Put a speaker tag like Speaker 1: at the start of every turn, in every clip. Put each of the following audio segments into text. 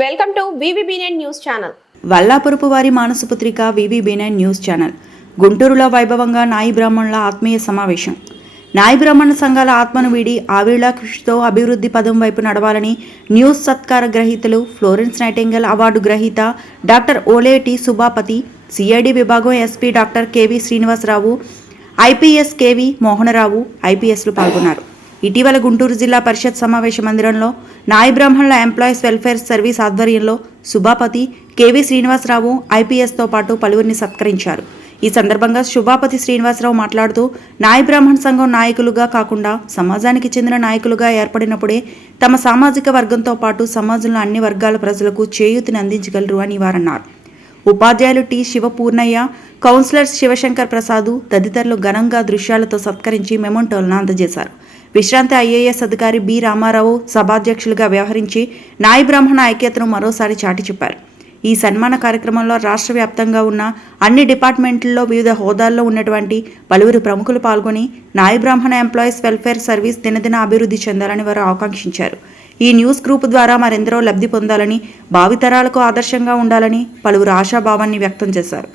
Speaker 1: Welcome to BBB news channel.
Speaker 2: Vallapurapu వారి మానసపుత్రిక VVB nine news channel. గుంటూరులో వైభవంగా నాయి బ్రాహ్మణుల ఆత్మీయ సమావేశం. నాయి బ్రాహ్మణ సంఘాల ఆత్మను వీడి ఆవిళ కృషితో అభివృద్ధి పదం వైపు నడవాలని న్యూస్ సత్కార గ్రహీతలు ఫ్లోరెన్స్ నైటింగల్ అవార్డు గ్రహీత డాక్టర్ ఓలేటి సుభాపతి సిఐడి విభాగం SP doctor KV Srinivasa Rao IPS KV Mohana Rao ఐపీఎస్లు పాల్గొన్నారు. ఇటీవల గుంటూరు జిల్లా పరిషత్ సమావేశ మందిరంలో నాయి బ్రాహ్మణుల ఎంప్లాయీస్ వెల్ఫేర్ సర్వీస్ ఆధ్వర్యంలో సుభాపతి కెవి శ్రీనివాసరావు ఐపీఎస్తో పాటు పలువురిని సత్కరించారు. ఈ సందర్భంగా శుభాపతి శ్రీనివాసరావు మాట్లాడుతూ నాయి బ్రాహ్మణ సంఘం నాయకులుగా కాకుండా సమాజానికి చెందిన నాయకులుగా ఏర్పడినప్పుడే తమ సామాజిక వర్గంతో పాటు సమాజంలో అన్ని వర్గాల ప్రజలకు చేయూతిని అందించగలరు అని వారన్నారు. ఉపాధ్యాయులు టి శివపూర్ణయ్య కౌన్సిలర్ శివశంకర్ ప్రసాదు తదితరులు ఘనంగా దృశ్యాలతో సత్కరించి మెమోంటోలను అందజేశారు. విశ్రాంతి ఐఏఎస్ అధికారి బి రామారావు సభాధ్యక్షులుగా వ్యవహరించి నాయ బ్రాహ్మణ ఐక్యతను మరోసారి చాటి చెప్పారు. ఈ సన్మాన కార్యక్రమంలో రాష్ట్ర వ్యాప్తంగా ఉన్న అన్ని డిపార్ట్మెంట్లలో వివిధ హోదాల్లో ఉన్నటువంటి పలువురు ప్రముఖులు పాల్గొని నాయ బ్రాహ్మణ ఎంప్లాయీస్ వెల్ఫేర్ సర్వీస్ దినదిన అభివృద్ధి చెందాలని వారు ఆకాంక్షించారు. ఈ న్యూస్ గ్రూప్ ద్వారా మరెందరో లబ్ధి పొందాలని భావితరాలకు ఆదర్శంగా ఉండాలని పలువురు ఆశాభావాన్ని వ్యక్తం చేశారు.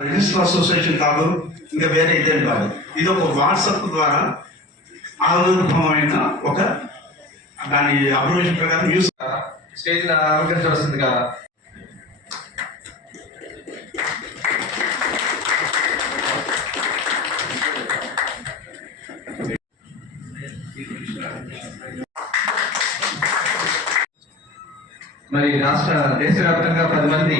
Speaker 3: రిజిస్టర్ అసోసియేషన్ కాదు ఇంకా వేరే ఇదేం కాదు. ఇది ఒక వాట్సాప్ ద్వారా ఆవిర్భావమైన ఒక దాని అభివృద్ధి ప్రకారం న్యూస్
Speaker 4: స్టేజ్ అలంకరించవలసిందిగా మరి రాష్ట్ర దేశవ్యాప్తంగా పది మంది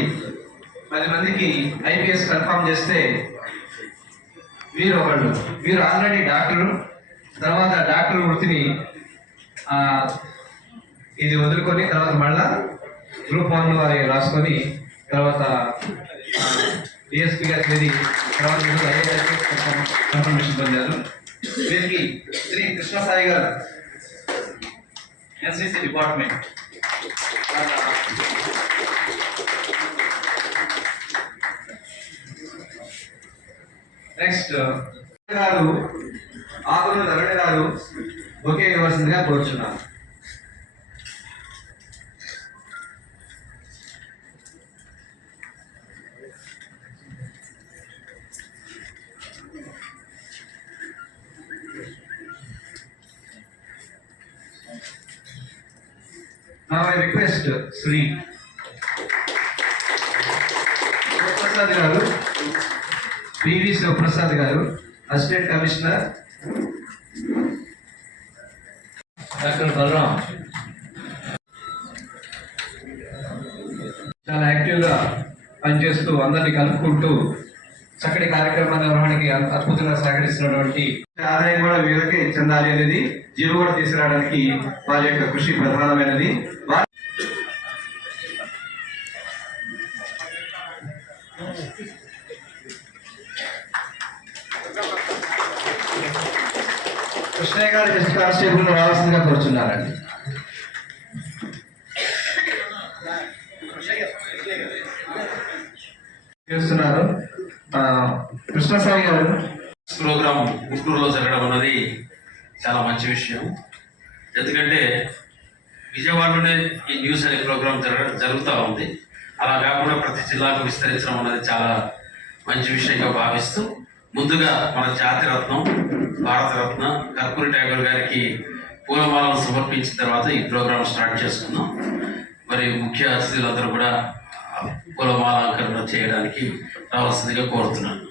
Speaker 4: పది మందికి ఐపీఎస్ కన్ఫామ్ చేస్తే వీరు ఒకళ్ళు వీరు ఆల్రెడీ డాక్టరు. తర్వాత డాక్టర్ వృత్తిని ఇది వదులుకొని తర్వాత మళ్ళా గ్రూప్ వన్ వారి రాసుకొని తర్వాత డిఎస్పీగా చేరి తర్వాత కన్ఫర్మేషన్ పొందారు. వీరికి శ్రీ కృష్ణసాయి గారు ఎన్సిసి డిపార్ట్మెంట్. నెక్స్ట్ గారు ఆకులు నగడ గారు ఒకే ఇవ్వాల్సిందిగా కోరుచున్నాను Now I request Sri PV Sivaprasad garu assistant commissioner. Doctor Balaram. చాలా యాక్టివ్గా పనిచేస్తూ అందరినీ కలుపుకుంటూ చక్కటి కార్యక్రమ నిర్వహణకి అద్భుతంగా సహకరిస్తున్నటువంటి ఆదాయం కూడా వీళ్ళకి చెందాలి అనేది జీవ కూడా తీసుకురావడానికి వారి యొక్క కృషి ప్రధానమైనది. గారు జస్ట్ కానిస్టేబుల్ రావాల్సిందిగా కోరుచున్నారండి. చేస్తున్నారు. కృష్ణస్వామి గారు.
Speaker 5: ప్రోగ్రాం గుంటూరులో జరగడం అన్నది చాలా మంచి విషయం. ఎందుకంటే విజయవాడలోనే ఈ న్యూస్ అనే ప్రోగ్రాం జరగ జరుగుతూ ఉంది. అలా కాకుండా ప్రతి జిల్లాకు విస్తరించడం అన్నది చాలా మంచి విషయంగా భావిస్తూ ముందుగా మన జాతిరత్నం భారతరత్న కర్పూరి ట్యాగోర్ గారికి పూలమాలను సమర్పించిన తర్వాత ఈ ప్రోగ్రాం స్టార్ట్ చేసుకుందాం. మరి ముఖ్య అతిథులందరూ కూడా పూలమాలంకరణ చేయడానికి రావాల్సిందిగా కోరుతున్నాను.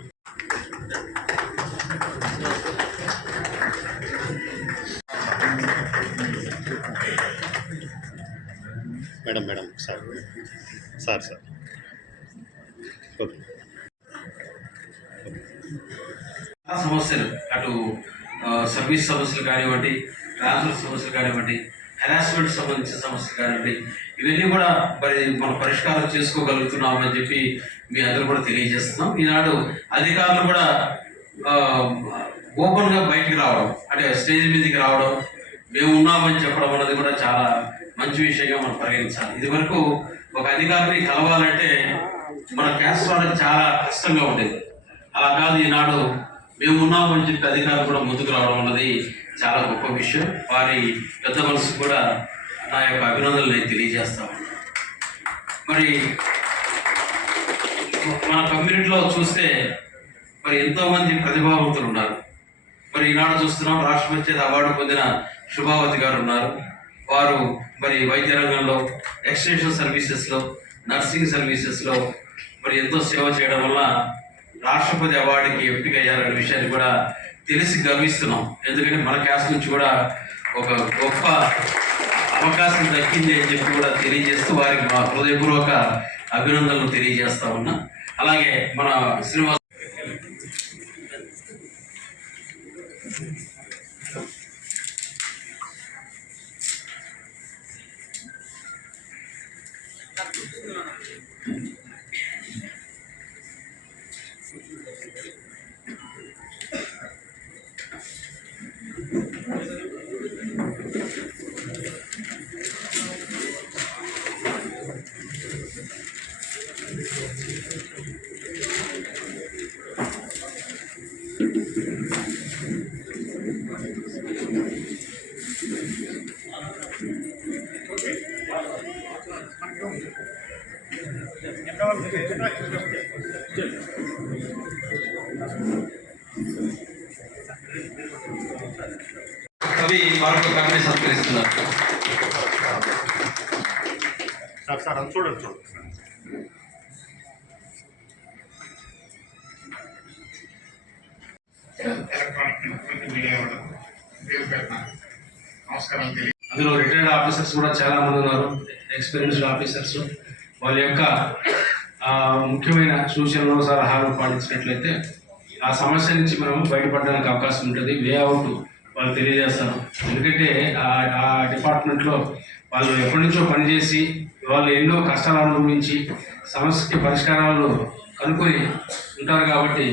Speaker 6: Madam madam sir sir sir.
Speaker 5: సమస్యలు అటు సర్వీస్ సమస్యలు కానివ్వండి ట్రాన్స్ఫర్ సమస్యలు కానివ్వండి హెరాస్మెంట్ సంబంధించిన సమస్యలు కానివ్వండి ఇవన్నీ కూడా మరి మనం పరిష్కారం చేసుకోగలుగుతున్నామని చెప్పి మీ అందరూ కూడా తెలియజేస్తున్నాం. ఈనాడు అధికారులు కూడా ఓపెన్గా బయటికి రావడం అంటే స్టేజ్ మీదకి రావడం మేము ఉన్నామని చెప్పడం అన్నది కూడా చాలా మంచి విషయంగా మనం పరిగణించాలి. ఇది వరకు ఒక అధికారిని కలవాలంటే మన క్యాస్ట్ వాళ్ళకి చాలా కష్టంగా ఉండేది. అలా కాదు ఈనాడు
Speaker 7: మేము ఉన్నాము అని చెప్పి అధికారులు కూడా ముందుకు రావడం అన్నది చాలా గొప్ప విషయం. వారి పెద్ద మనసు కూడా నా యొక్క అభినందనలు నేను తెలియజేస్తాను. మరి మన కమ్యూనిటీలో చూస్తే మరి ఎంతోమంది ప్రతిభావంతులు ఉన్నారు. మరి ఈనాడు చూస్తున్నాం రాష్ట్రపతి అవార్డు పొందిన శుభావతి గారు ఉన్నారు. వారు మరి వైద్య రంగంలో ఎక్స్టెన్షన్ సర్వీసెస్లో నర్సింగ్ సర్వీసెస్లో మరి ఎంతో సేవ చేయడం వల్ల రాష్ట్రపతి అవార్డుకి ఎంపిక అయ్యారనే విషయాన్ని కూడా తెలిసి గర్విస్తున్నాం. ఎందుకంటే మన క్యాస్ట్ నుంచి కూడా ఒక గొప్ప అవకాశం దక్కింది అని చెప్పి కూడా తెలియజేస్తూ వారికి మా హృదయపూర్వక అభినందనలు తెలియజేస్తా ఉన్నా. అలాగే మన శ్రీనివాస్ కవి మరొక కవిని సంస్కరిస్తున్నారు
Speaker 8: సార్ సార్ అది చూడండి చూడండి.
Speaker 9: మీడియా పేరు నమస్కారం తెలియ
Speaker 7: అందులో రిటైర్డ్ ఆఫీసర్స్ కూడా చాలా మంది ఉన్నారు. ఎక్స్పీరియన్స్డ్ ఆఫీసర్స్ వాళ్ళ యొక్క ముఖ్యమైన సూచనలు సలహాలు పాటించినట్లయితే ఆ సమస్య నుంచి మనం బయటపడడానికి అవకాశం ఉంటుంది. వే అవుట్ వాళ్ళు తెలియజేస్తారు ఎందుకంటే ఆ- ఆ డిపార్ట్మెంట్లో వాళ్ళు ఎప్పటి నుంచో పనిచేసి వాళ్ళు ఎన్నో కష్టాలు అనుభవించి సమస్యకి పరిష్కారాలు కనుక్కొని ఉంటారు కాబట్టి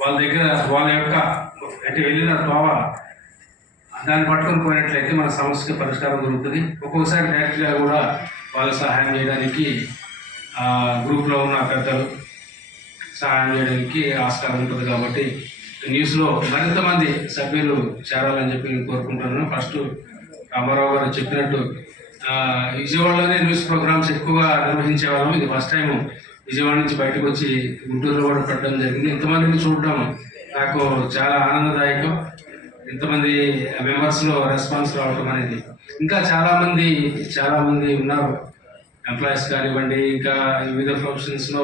Speaker 7: వాళ్ళ దగ్గర వాళ్ళ యొక్క అంటే వెళ్ళిన తోవ దాన్ని పట్టుకొని పోయినట్లయితే మన సమస్యకి పరిష్కారం దొరుకుతుంది. ఒక్కొక్కసారి డైరెక్ట్గా కూడా వాళ్ళ సహాయం చేయడానికి గ్రూప్లో ఉన్న పెద్దలు సహాయం చేయడానికి ఆస్కారం ఉంటుంది కాబట్టి న్యూస్లో మరింత మంది సభ్యులు చేరాలని చెప్పి నేను కోరుకుంటున్నాను. ఫస్ట్ రామారావు గారు చెప్పినట్టు విజయవాడలోనే న్యూస్ ప్రోగ్రామ్స్ ఎక్కువగా నిర్వహించేవాళ్ళం ఇది ఫస్ట్ టైం విజయవాడ నుంచి బయటకు వచ్చి గుంటూరులో కూడా పెట్టడం జరిగింది. ఇంతమందిని చూడడం నాకు చాలా ఆనందదాయకం. ఇంతమంది మెంబర్స్లో రెస్పాన్స్ రావడం అనేది. ఇంకా చాలామంది చాలామంది ఉన్నారు. ఎంప్లాయీస్ కానివ్వండి ఇంకా వివిధ ప్రొఫెషన్స్లో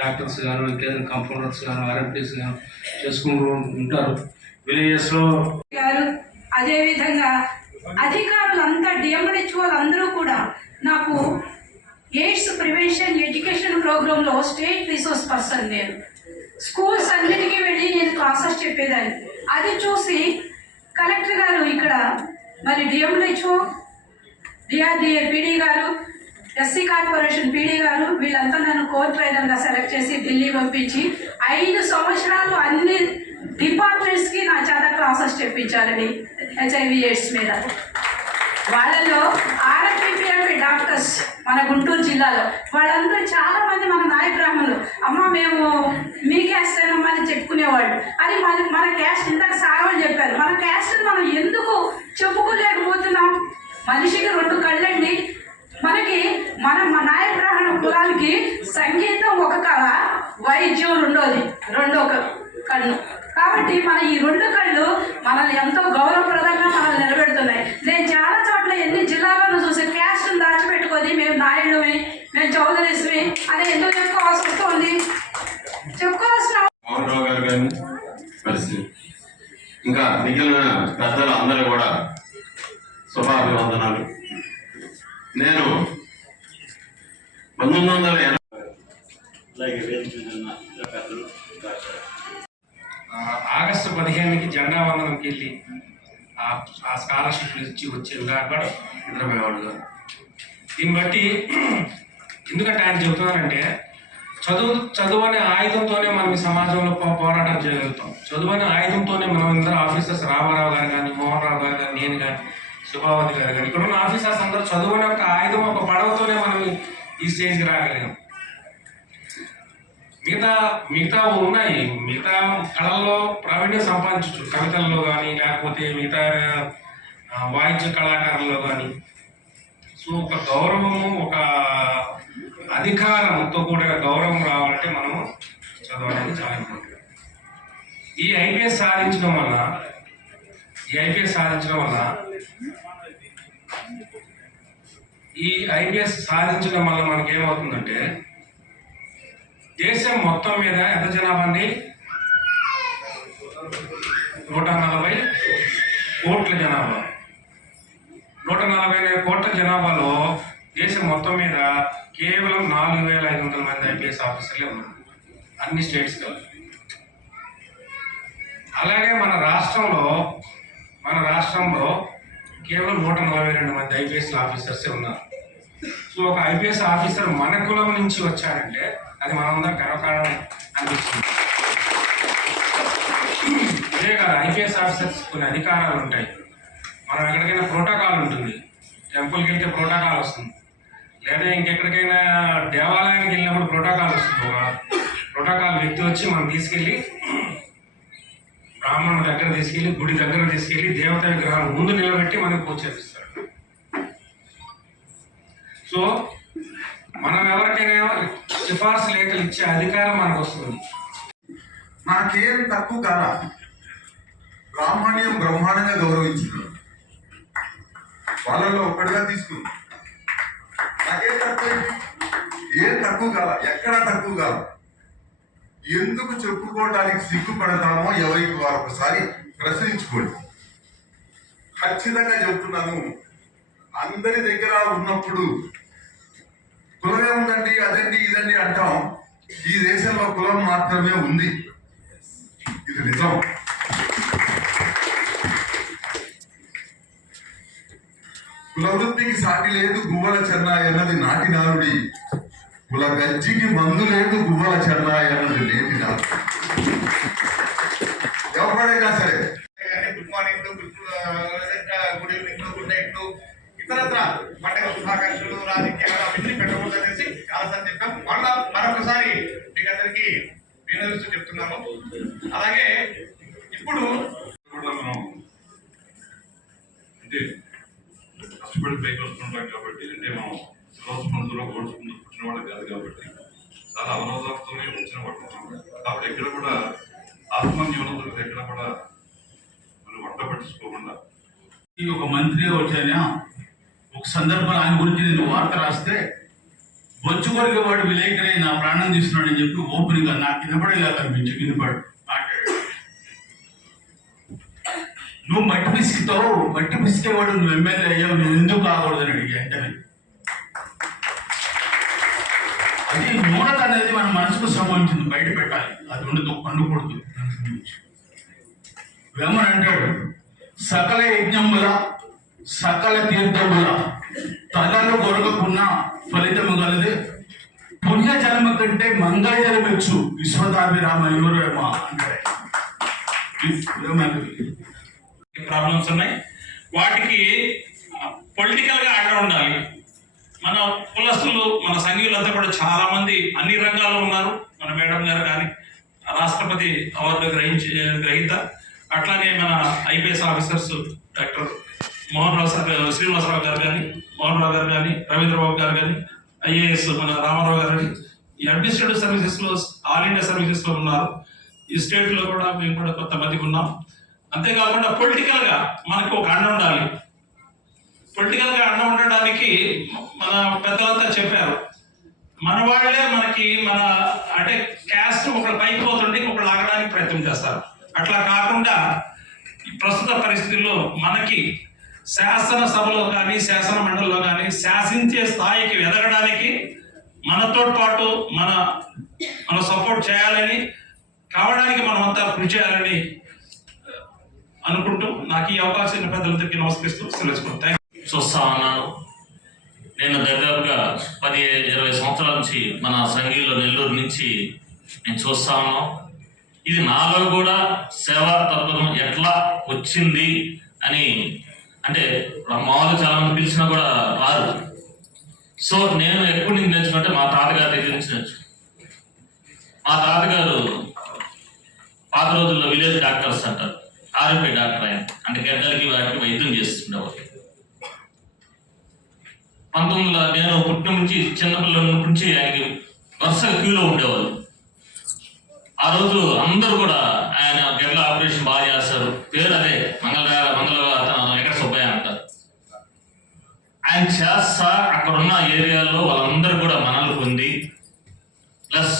Speaker 7: డాక్టర్స్ గాను ఇంకేదైనా కంపౌండర్స్ గాను ఆర్ఎంపీస్ గాను చేసుకుంటూ ఉంటారు. విలేజెస్లో
Speaker 10: గారు అదేవిధంగా అధికారులంతా డిఎంహెచ్ వాళ్ళందరూ కూడా నాకు ఎయిడ్స్ ప్రివెన్షన్ ఎడ్యుకేషన్ ప్రోగ్రాంలో స్టేట్ రిసోర్స్ పర్సన్ నేను. స్కూల్స్ అన్నిటికీ వెళ్ళి నేను క్లాసెస్ చెప్పేదాన్ని. అది చూసి కలెక్టర్ గారు ఇక్కడ మరి డిఎంహెచ్ఓ డిఆర్డిఏ పీడీ గారు ఎస్సీ కార్పొరేషన్ పీడీ గారు వీళ్ళంతా నన్ను కోర్ ట్రైనర్గా సెలెక్ట్ చేసి ఢిల్లీ పంపించి ఐదు సంవత్సరాలు అన్ని డిపార్ట్మెంట్స్కి నా చేత క్లాసెస్ చెప్పించారండి హెచ్ఐవి ఎయిడ్స్ మీద. వాళ్ళలో డాక్టర్స్ మన గుంటూరు జిల్లాలో. వాళ్ళందరూ చాలా మంది మన నాయ బ్రాహ్మణులు. అమ్మ మేము మీ క్యాస్ట్ అయినమ్మా అని చెప్పుకునేవాళ్ళు. అది మన మన క్యాస్ట్ ఇందాక సాగమని చెప్పారు. మన క్యాస్ట్ మనం ఎందుకు చెప్పుకోలేకపోతున్నాం? మనిషికి రెండు కళ్ళండి. మనకి మన మన నాయ బ్రాహ్మణ కులానికి సంగీతం ఒక కళ వైద్యం రెండోది రెండో కళ్ళు కన్ను. కాబట్టి మన ఈ రెండు కళ్ళు మనల్ని ఎంతో గౌరవప్రదంగా మనల్ని నిలబెడుతున్నాయి. నేను చాలా చోట్ల ఎన్ని జిల్లాలను చూసి క్యాస్ట్ని దాచిపెట్టుకొని మేము నాయుడువి మేము చౌదరీస్వి అని ఎందుకు చెప్పుకోవాల్సి వస్తుంది? చెప్పుకోవాల్సిన
Speaker 11: ఇంకా మిగిలిన పెద్దలు అందరూ కూడా శుభాభివందనాలు. నేను పంతొమ్మిది వందల ఎనభై అలాగే
Speaker 12: వెళ్ళి ఆ ఆ స్కాలర్షిప్ ఇచ్చి వచ్చేది కాబట్టి నిద్రపోయేవాళ్ళు గారు. దీన్ని బట్టి ఎందుకంటే ఆయన చెబుతున్నారంటే చదువు చదువు అనే ఆయుధంతోనే మనం ఈ సమాజంలో పోరాటం చేయగలుగుతాం. చదువు అనే ఆయుధంతోనే మనం అందరూ ఆఫీసర్స్ రామారావు గారు కానీ మోహన్ రావు గారు కానీ నేను కానీ శుభావతి గారు కానీ ఇక్కడ ఉన్న ఆఫీసర్స్ అందరూ చదువు అనే ఒక ఆయుధం ఒక పడవతోనే మనం ఈ స్టేజ్కి రాగలిగాం. మిగతా మిగతా ఉన్నాయి. మిగతా కళల్లో ప్రావీణ్యం సంపాదించవచ్చు కవితల్లో కానీ లేకపోతే మిగతా వాయిద్య కళాకారుల్లో కానీ సో ఒక గౌరవము ఒక అధికారంతో కూడిన గౌరవం రావాలంటే మనము చదవడానికి చాలా ఇంపార్టెంట్ ఈ ఐపీఎస్ సాధించడం వల్ల ఈ ఐపీఎస్ సాధించడం వల్ల ఈ ఐపీఎస్ సాధించడం వల్ల మనకేమవుతుందంటే దేశం మొత్తం మీద ఎంత జనాభా అండి? నూట నలభై కోట్ల జనాభా. నూట నలభై కోట్ల జనాభాలో దేశం మొత్తం మీద కేవలం నాలుగు వేల ఐదు వందల మంది ఐపీఎస్ ఆఫీసర్లే ఉన్నారు. అన్ని స్టేట్స్ కలిపి అలాగే మన రాష్ట్రంలో మన రాష్ట్రంలో కేవలం నూట నలభై రెండు మంది ఐపీఎస్ ఆఫీసర్సే ఉన్నారు. సో ఒక ఐపీఎస్ ఆఫీసర్ మన కులం నుంచి వచ్చారంటే అది మనందరం గర్వకారణం అనిపిస్తుంది. ఇదే కాదు ఐపీఎస్ ఆఫీసర్స్ కొన్ని అధికారాలు ఉంటాయి. మనం ఎక్కడికైనా ప్రోటోకాల్ ఉంటుంది. టెంపుల్కి వెళ్తే ప్రోటోకాల్ వస్తుంది. లేదా ఇంకెక్కడికైనా దేవాలయానికి వెళ్ళినప్పుడు ప్రోటోకాల్ వస్తుంది. ఒక ప్రోటోకాల్ వ్యక్తి వచ్చి మనం తీసుకెళ్ళి బ్రాహ్మణుడి దగ్గర తీసుకెళ్ళి గుడి దగ్గర తీసుకెళ్ళి దేవత విగ్రహాలు ముందు నిలబెట్టి మనకు పూజ చేపిస్తాడు. సో మనం ఎవరికైనా సిఫార్సు లేఖలు ఇచ్చే అధికారం మనకు వస్తుంది.
Speaker 13: నాకేం తక్కువ కాదా బ్రాహ్మణ్యం బ్రహ్మాండంగా గౌరవించింది. వాళ్ళలో ఒక్కడిగా తీసుకుంది. నాకేం తక్కువ ఏం తక్కువ కాల? ఎక్కడా తక్కువ కాల? ఎందుకు చెప్పుకోవడానికి సిగ్గుపడతామో ఎవరికి వారు ఒకసారి ప్రశ్నించుకోండి. ఖచ్చితంగా చెప్తున్నాను. అందరి దగ్గర ఉన్నప్పుడు కులమే ఉందండి అదండి ఇదండి అంటాం. ఈ దేశంలో కులం మాత్రమే ఉంది. ఇది నిజం. కులవృత్తికి సాటి లేదు గువ్వల చెన్నాయి అన్నది నాటి నారుడి కుల గజ్జికి మందు లేదు గువ్వల చెన్నాయి అన్నది నేటి నాడు ఎవరైనా సరే. Good morning good evening good night ఇతరత్ర పండుగ శుభాకాంక్షలు రాజకీయాలు అవన్నీ పెట్టకూడదు అనేసి చెప్పాం మళ్ళా మరొకసారి మీకు అందరికీ వినోదిస్తూ చెప్తున్నాము అలాగే ఇప్పుడు
Speaker 6: మనం అంటే కష్టపడి పైకి వస్తుంటాం కాబట్టి అంటే మనం సిలబస్ మందులో ఓడ్చుకుంటూ పుట్టిన వాళ్ళు కాదు కాబట్టి చాలా అవరోధాలతోనే వచ్చిన వాళ్ళు కాబట్టి ఎక్కడ కూడా ఆత్మన్యూనతలు ఎక్కడ కూడా మనం వంట పట్టించుకోకుండా
Speaker 3: ఈ ఒక మంత్రిగా వచ్చానా? ఒక సందర్భం ఆయన గురించి నేను వార్త రాస్తే బొచ్చు వాడు విలేకరై నా ప్రాణం తీస్తున్నాడని చెప్పి ఓపెన్గా నాకు వినపడేలా కనిపించి వినపడు మాట్లాడాడు నువ్వు మట్టి పిసికితావు మట్టి పిసికేవాడు నువ్వు ఎమ్మెల్యే అయ్యావు నువ్వు ఎందుకు కాకూడదని అడిగి వెంటనే. అది న్యూనత అనేది మన మనసుకు సంబంధించింది బయట పెట్టాలి. అది ఉండదు పండుకూడదు దానికి వేమన్ అంటాడు సకల యజ్ఞముల సకల తీర్థముల తలలు కొరకకున్నా ఫలితము గలది. పుణ్య జన్మ కంటే మంగళ జన్మెచ్చు విశ్వదాభిరామ యువరేమ అంటాడు
Speaker 14: ప్రాబ్లమ్స్ ఉన్నాయి. వాటికి పొలిటికల్గా ఉండాలి. మన కులస్తులు మన సంఘీయులంతా కూడా చాలా మంది అన్ని రంగాల్లో ఉన్నారు. మన మేడం గారు కానీ రాష్ట్రపతి అవార్డు గ్రహించి గ్రహీత. అట్లానే మన IPS officers doctor Mohan Rao sir Srinivasarao గారు కానీ మోహన్ రావు గారు కానీ రవీంద్రబాబు గారు కానీ ఐఏఎస్ మన రామారావు గారు కానీ ఈ అడ్మినిస్ట్రేటివ్ సర్వీసెస్లో ఆల్ ఇండియా సర్వీసెస్లో ఉన్నారు. ఈ స్టేట్లో కూడా మేము కూడా కొంతమందికి ఉన్నాం. అంతేకాకుండా పొలిటికల్గా మనకు ఒక అండ ఉండాలి. పొలిటికల్గా అండ ఉండడానికి మన పెద్దలంతా చెప్పారు. మన వాళ్ళే మనకి మన అంటే క్యాస్ట్ ఒకళ్ళు పైకి పోతుంటే ఒకళ్ళు ఆగడానికి ప్రయత్నం చేస్తారు. అట్లా కాకుండా ఈ ప్రస్తుత పరిస్థితుల్లో మనకి శాసన సభలో కానీ శాసన మండలిలో కానీ శాసించే స్థాయికి ఎదగడానికి మనతో పాటు మన మన సపోర్ట్ చేయాలని కావడానికి మనమంతా కృషి చేయాలని అనుకుంటూ నాకు ఈ అవకాశం ఇచ్చిన పెద్దలందరికీ నమస్కరిస్తూ సెలవుకుంటాను
Speaker 5: చూస్తా ఉన్నాను నేను దగ్గరగా పది ఇరవై సంవత్సరాల నుంచి మన సంఘీలో నెల్లూరు నుంచి నేను చూస్తా ఉన్నాం. ఇది నాలో కూడా సేవా తత్వం ఎట్లా వచ్చింది అని అంటే మామూలుగా చాలా మంది పిలిచినా కూడా రాదు సో నేను ఎప్పుడు నుంచి నేర్చుకుంటే మా తాతగారి దగ్గర నుంచి నేర్చు
Speaker 15: మా తాతగారు పాత రోజుల్లో విలేజ్ డాక్టర్స్ అంటారు. ఆర్ఎంపీ డాక్టర్ ఆయన. అంటే గడ్డలకి వాటికి వైద్యం చేస్తుండేవారు. పంతొమ్మిది వందల నేను పుట్టిన నుంచి చిన్నపిల్లల నుంచి ఆయనకి వరుసగా క్యూలో ఉండేవాళ్ళు. ఆ రోజు అందరూ కూడా ఆయన గడ్డల ఆపరేషన్ బాగా చేస్తారు. పేరు అదే మంగళ ఆయన చేస్తా అక్కడ ఉన్న ఏరియాలో వాళ్ళందరూ కూడా మనలు పొంది ప్లస్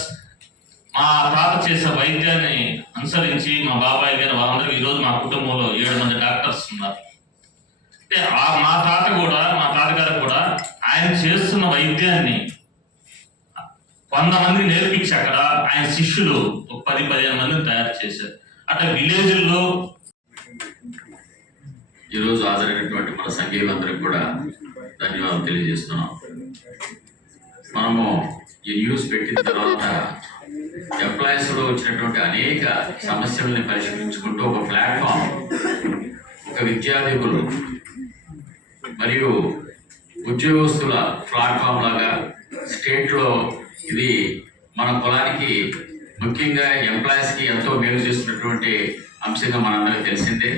Speaker 15: మా తాత చేసే వైద్యాన్ని అనుసరించి మా బాబాయ్ గారు వాళ్ళందరూ ఈరోజు మా కుటుంబంలో ఏడు మంది డాక్టర్స్ ఉన్నారు. అంటే ఆ మా తాత కూడా మా తాతగారు కూడా ఆయన చేస్తున్న వైద్యాన్ని వంద మంది నేర్పించి అక్కడ ఆయన శిష్యులు ఒక పది పదిహేను మందిని తయారు చేశారు. అట్లా విలేజ్లో
Speaker 16: ఈరోజు హాజరైనటువంటి మన సంఘీయులందరికీ కూడా ధన్యవాదాలు తెలియజేస్తున్నాం. మనము ఈ న్యూస్ పెట్టిన తర్వాత ఎంప్లాయీస్లో వచ్చినటువంటి అనేక సమస్యల్ని పరిష్కరించుకుంటూ ఒక ప్లాట్ఫామ్ ఒక విద్యార్థికులు మరియు ఉద్యోగస్తుల ప్లాట్ఫామ్ లాగా స్టేట్లో ఇది మన కులానికి ముఖ్యంగా ఎంప్లాయీస్కి ఎంతో మేలు చేస్తున్నటువంటి అంశంగా మనందరికీ తెలిసిందే.